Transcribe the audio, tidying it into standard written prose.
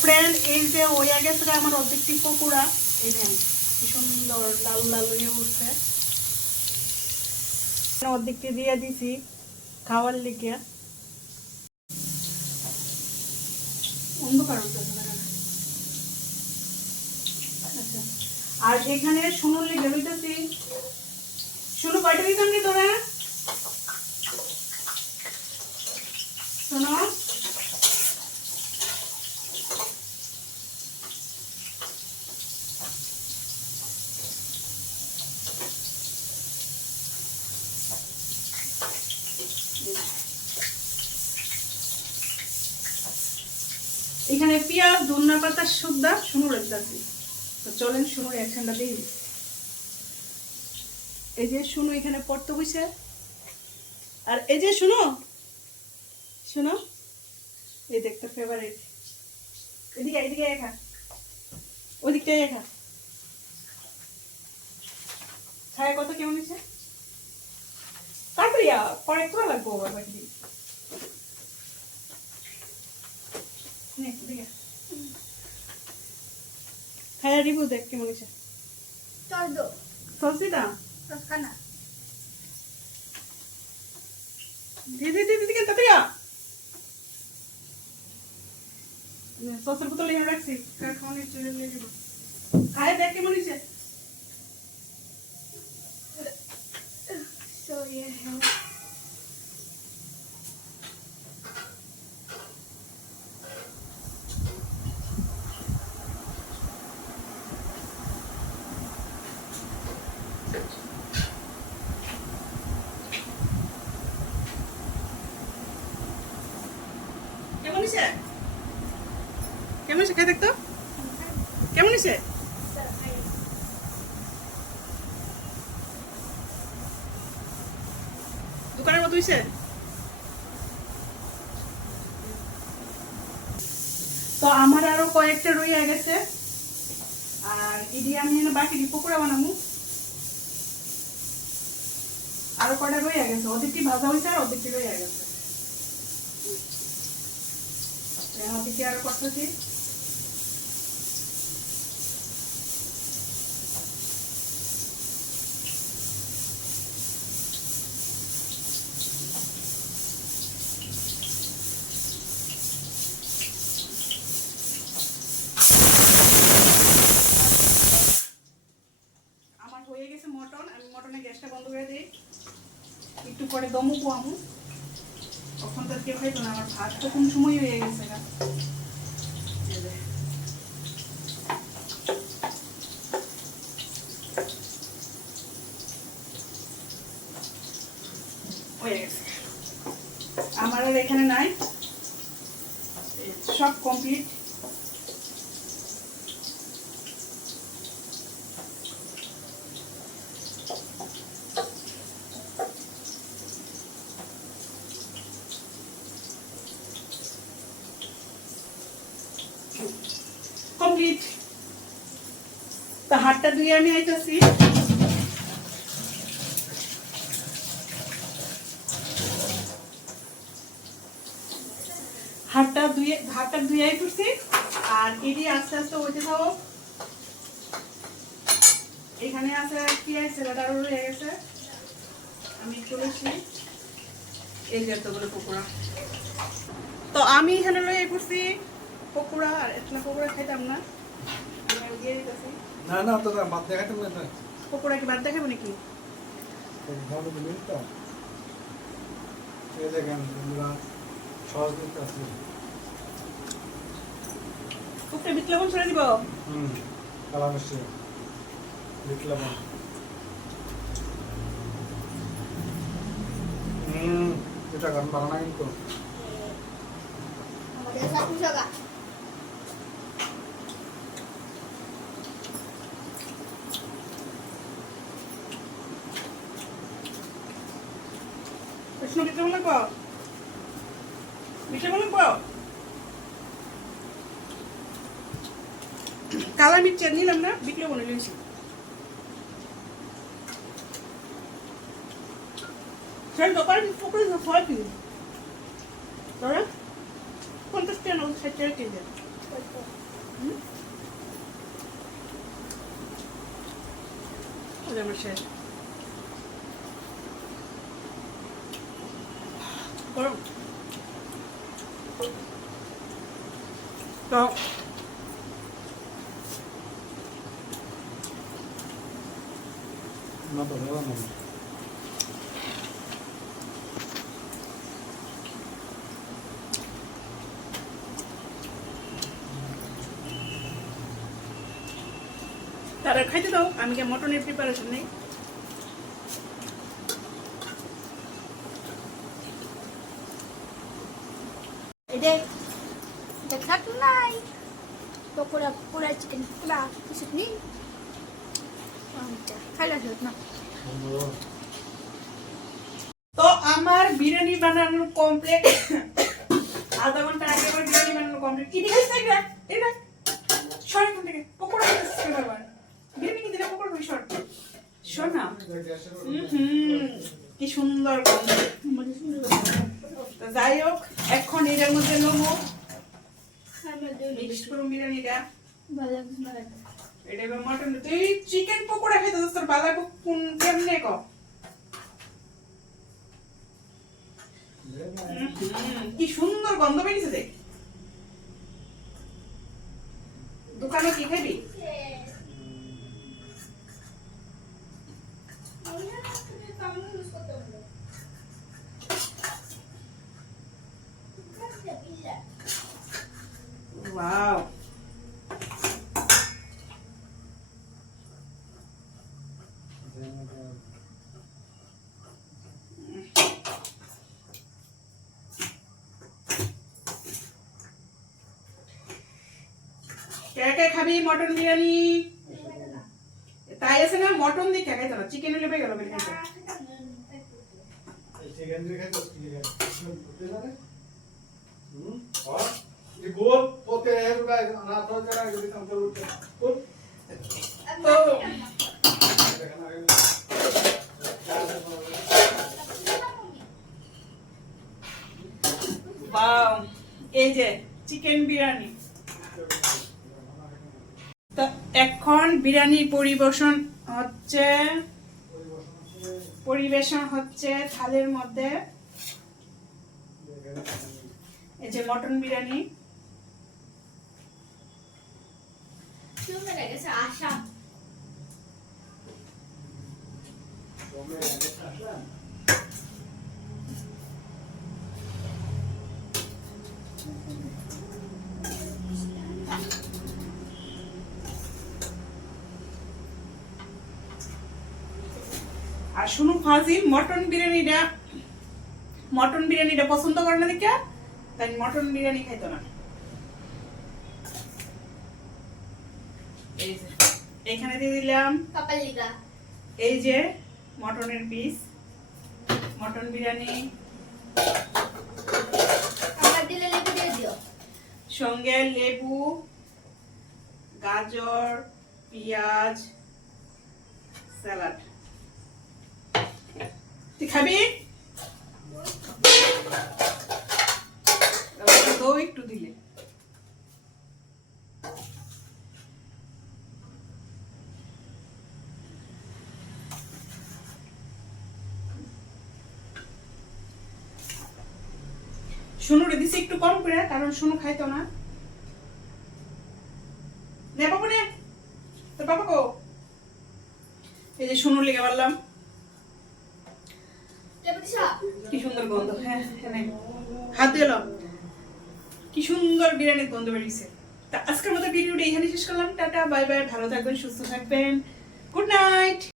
Friend এই যে হয়ে গেছে আমার অর্ধেকটি পকোড়া, এই দেন কি সুন্দর লাল লাল হয়ে উঠছে। অর্ধেকটি দিয়ে দিছি খাওয়ার লিগে। অন্ধকার উঠতেছে না। আচ্ছা, আর এখানে শুনুন লিগে লইতেছি। শুনু কয়টা দিতাম রে তোরা? শোনো, এখানে পেঁয়াজ ধনিয়া পাতা সুদ্ধা শুনু রাখতেছি। তো চলেন শুনুর অ্যাকশনটা দিই। এই যে শুনু এখানে পড়তে বসে, আর এই যে শুনো শুনো, এই দেখতে ফেভারিট, এদিকে এদিকে একা, ওদিকটাই একা। ছায়া কত কেমন হয়েছে? তারপরে কয়েক করে লাগবো আবার বাকি। হ্যাঁ রিভিউ দেখ কেমন হয়েছে। সস দিতা দিদি কেন তাড়াতাড়ি সসের বোতল এখানে রাখছি, খাওয়ানোর জন্য নিয়ে দিব। খায় দেখ কেমন হয়েছে। কেমন হয়েছে? কেমন হয়েছে খেয়ে দেখতো কেমন হয়েছে? দোকানের মতো হয়েছে? তো আমার আরো কয়েকটা রয়ে গেছে, আর এদি আমি বাকি পকোড়া বানাবো। আরো কয়টা রয়ে গেছে, অর্ধেকটি ভাজা হয়েছে আর অর্ধেকটি রয়ে গেছে। অর্ধেকটি আরো করতেছি। আমার হয়ে গেছে মটন, আমি মটনের গ্যাসটা বন্ধ করে দিই, একটু পরে দমও পোয়ামু। তখন তো কেউ খাইতো না, আমার ভাত তো কোন সময় হয়ে গেছে না। হয়ে গেছে আমার, আর এখানে নাই, সব কমপ্লিট। কমপ্লিট। তো হাতটা ধুয়ে আমি আইতাছি। হাতটা ধুয়ে আইতেছি, আর এটি আস্তে আস্তে হইতে থাকো। এখানে আছে পেঁয়াজ স্যালাড আরো রয়ে গেছে, আমি চলেছি। এই যে এতগুলো পকোড়া, তো আমি এখানে লয়ে করছি পকোড়া, আর এতনা পকোড়া খাইতাম না, আমি দিয়ে দিতেছি। না না তো বাদ দেখাইতাম না। পকোড়া কি বাদ দেখাবো নাকি? ভালো দিলেন তো, এই দেখেন বন্ধুরা, সহজ করতে আসছে। উপরে বিট লবণ ছড়ে দিব। কালা মিষ্টি বিট লবণ। এটা গান বানানা কিন্তু কৃষ্ণ বিট লবণ লাগবো, বিট লবণ লাগবো। কালা মির্চি নিলাম না, বিট লবণ নিয়েছি। সেই দোকানে পকোড়া ছয় পিস, ধরো 50 টাকা 60 টাকা কেজি। ওই আমার শেষ গরম তো না তো দেওয়া না তারা খাইতে দাও আমি কি মটনের প্রিপারেশন নেই এটা কাটলাই পকোড়া পোড়া চিকেন পোড়া কিছু নেই খাইলা না তো আমার বিরিয়ানি বানানো কমপ্লিট আধা ঘন্টা আগে আমার বিরিয়ানি বানানো কমপ্লিট কি দিয়েছিস এটা এটা সরে কোন থেকে পকোড়া দিয়েছিস বারবার বিরিয়ানি কি দিলে পকোড়া কই শর্ট শোন না কি সুন্দর গন্ধ তো যাই হোক এখন এটার মধ্যে নেবো মিক্সড করুন বিরিয়ানিটা এটা এবার মটন তুই চিকেন পকোড়া খেতে তোর বাজার কোন কেমনে ক কি সুন্দর গন্ধ বেরিয়েছে দেখ দোকানে কি খাবি ওয়াও কে কে খাবি মটন বিরিয়ানি তাই আছে না মটন দিয়ে খাইতো না চিকেন হলে পেয়ে গেল বিরিয়ানি চিকেন দিয়ে খাইতো কি জানে আর এই গোল পোতে এর গায় না তো জায়গা যদি কাম করে উঠে তো বাও এই যে চিকেন বিরিয়ানি তো এখন বিরিয়ানি পরিবেশন হচ্ছে থালের মধ্যে এই যে মটন বিরিয়ানি আসাম আর শুনু ফাজিল মটন বিরিয়ানিটা পছন্দ করে না দেখে তাই মটন বিরিয়ানি খাইতো না এই যে এখানে দিয়ে দিলাম পাপালিগা এই যে মটনের পিস মটন বিরিয়ানি আমার দিলে লেবু দিয়ে দিও সঙ্গে লেবু গাজর পেঁয়াজ স্যালাড তুই খাবি তো একটু দিলে শুনুরে দিছি একটু কম করে কারণ শুনু খাইতো না নে বাবু নে তোর বাবা কো এই যে শুনুর লেগে বললাম লেবু দিছো কি সুন্দর গন্ধ হ্যাঁ হ্যাঁ হাত দিলাম কি সুন্দর বিরিয়ানির গন্ধ বেরিয়েছে তা আজকের মতো ভিডিওটা এখানে শেষ করলাম টাটা বাই বাই ভালো থাকবেন সুস্থ থাকবেন গুড নাইট